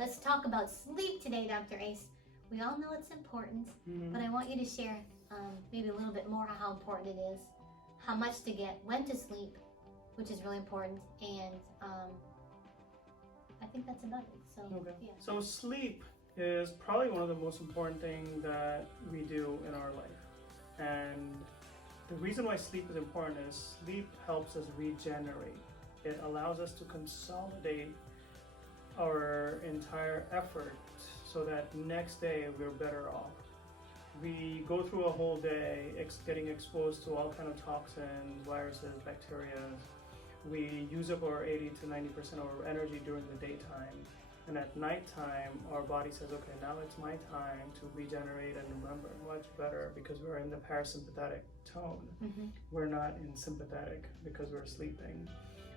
let's talk about sleep today, Dr. Ace. We all know it's important, but I want you to share maybe a little bit more how important it is, how much to get, when to sleep, which is really important, and I think that's about it. So, yeah. So sleep is probably one of the most important things that we do in our life. And the reason why sleep is important is sleep helps us regenerate. It allows us to consolidate our entire effort so that next day we're better off. We go through a whole day getting exposed to all kind of toxins, viruses, bacteria. We use up our 80 to 90% of our energy during the daytime. And at nighttime, our body says, okay, now it's my time to regenerate and remember much better because we're in the parasympathetic tone. We're not in sympathetic because we're sleeping.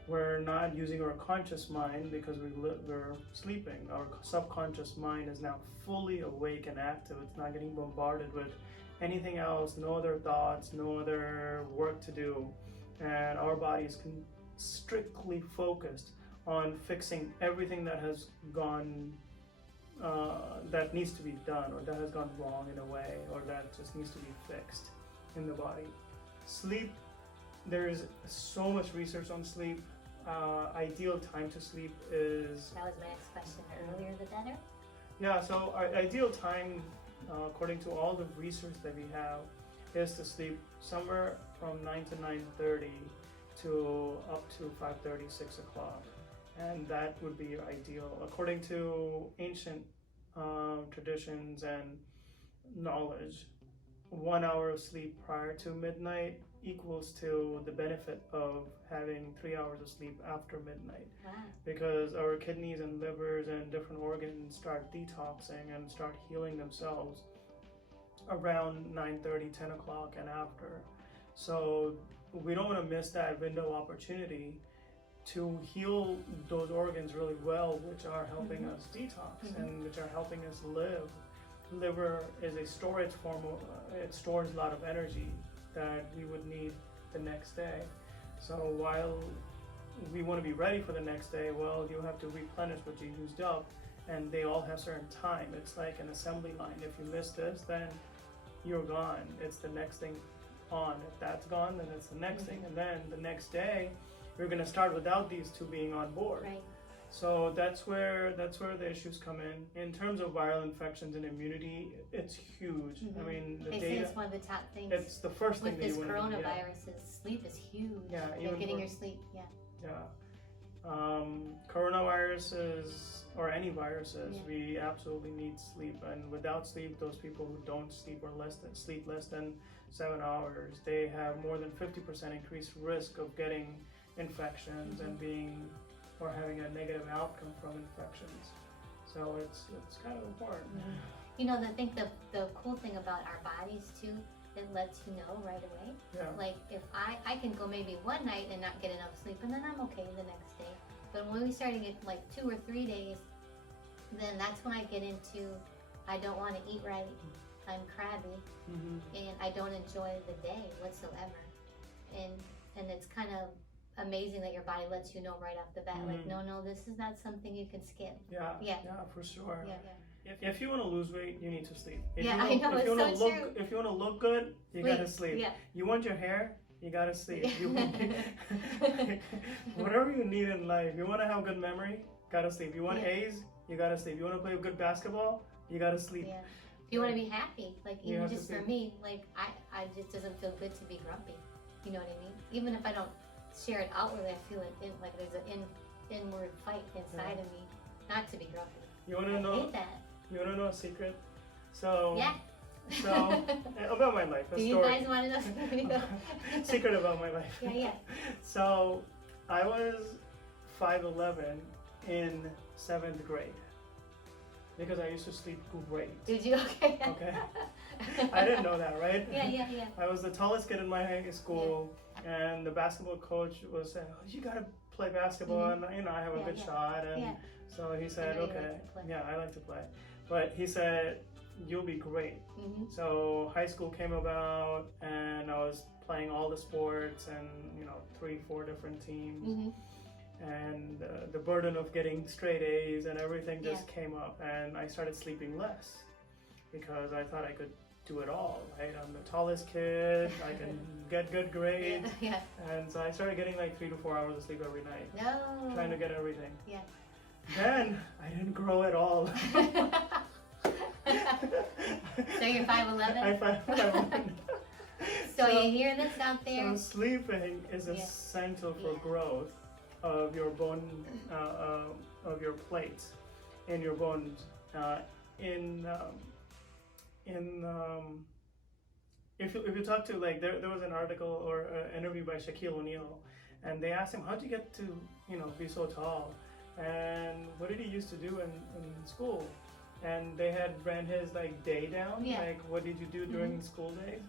We're not using our conscious mind because we're sleeping. Our subconscious mind is now fully awake and active. It's not getting bombarded with anything else, no other thoughts, no other work to do. And our body is strictly focused on fixing everything that has gone, that needs to be done, or that has gone wrong in a way, or that just needs to be fixed in the body. Sleep, there's so much research on sleep. Ideal time to sleep is... That was my next question. Earlier the better? Yeah, so our ideal time, according to all the research that we have, is to sleep somewhere from 9 to 9:30 to up to 5:30, 6 o'clock. And that would be ideal. According to ancient traditions and knowledge, 1 hour of sleep prior to midnight equals to the benefit of having 3 hours of sleep after midnight. Wow. Because our kidneys and livers and different organs start detoxing and start healing themselves around 9:30, 10 o'clock and after. So we don't want to miss that window opportunity to heal those organs really well, which are helping us detox and which are helping us live. Liver is a storage form. It stores a lot of energy that we would need the next day. So while we want to be ready for the next day, well, you have to replenish what you used up, and they all have certain time. It's like an assembly line. If you miss this, then you're gone. It's the next thing on. If that's gone, then it's the next thing, and then the next day you're going to start without these two being on board. Right. So that's where the issues come in terms of viral infections and immunity. It's huge. I mean, the They say it's one of the top things. It's the first thing with that this you want to do. coronavirus is sleep is huge. Yeah, Like getting your sleep. Yeah. Coronaviruses or any viruses, we absolutely need sleep. And without sleep, those people who don't sleep or sleep less than 7 hours, they have more than 50% increased risk of getting infections and or having a negative outcome from infections. So it's kind of important. You know, I think the cool thing about our bodies too, it lets you know right away. Yeah. Like if I can go maybe one night and not get enough sleep, and then I'm okay the next day. But when we start to get like 2 or 3 days, then that's when I get into, I don't want to eat right, I'm crabby, and I don't enjoy the day whatsoever. And it's kind of amazing that your body lets you know right off the bat, like, no, this is not something you can skip. Yeah, for sure. If you want to lose weight, you need to sleep. I know, it's so true. If you want to look good, you gotta sleep. Yeah. You want your hair, you gotta sleep. You want, whatever you need in life. You want to have good memory, gotta sleep. You want A's, you gotta sleep. You want to play good basketball, you gotta sleep. Yeah. If you want to be happy, like even just for me, like I just doesn't feel good to be grumpy. You know what I mean? Even if I don't share it outwardly, I feel it like there's an inward fight inside of me not to be grumpy. You want to know? I hate that. You want to know a secret? So So about my life, a do story. You guys want to know? Secret about my life. Yeah. So I was 5'11" in 7th grade because I used to sleep great. Did you? Okay. Okay. I didn't know that, right? Yeah. I was the tallest kid in my high school, and the basketball coach was saying, "Oh, you gotta play basketball," and I have a good shot, and so he said, "Okay, I like to play," but he said, "You'll be great." So high school came about, and I was playing all the sports and 3-4 different teams, and the burden of getting straight A's and everything just came up, and I started sleeping less because I thought I could do it all, right? I'm the tallest kid, I can get good grades, and so I started getting like 3 to 4 hours of sleep every night, trying to get everything. Then I didn't grow at all. So you're 5'11"? I'm 5'11". So you hear this out there? So sleeping is essential for growth of your bone, of your plates, in your bones. If you talk to, like, there was an article or an interview by Shaquille O'Neal, and they asked him, how'd you get to be so tall, and what did he used to do in school? And they had ran his like day down, like what did you do during school days?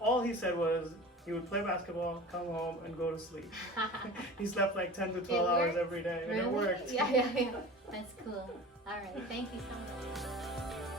All he said was he would play basketball, come home, and go to sleep. He slept like 10 to 12 hours every day, and it worked. Yeah. That's cool. All right, thank you so much.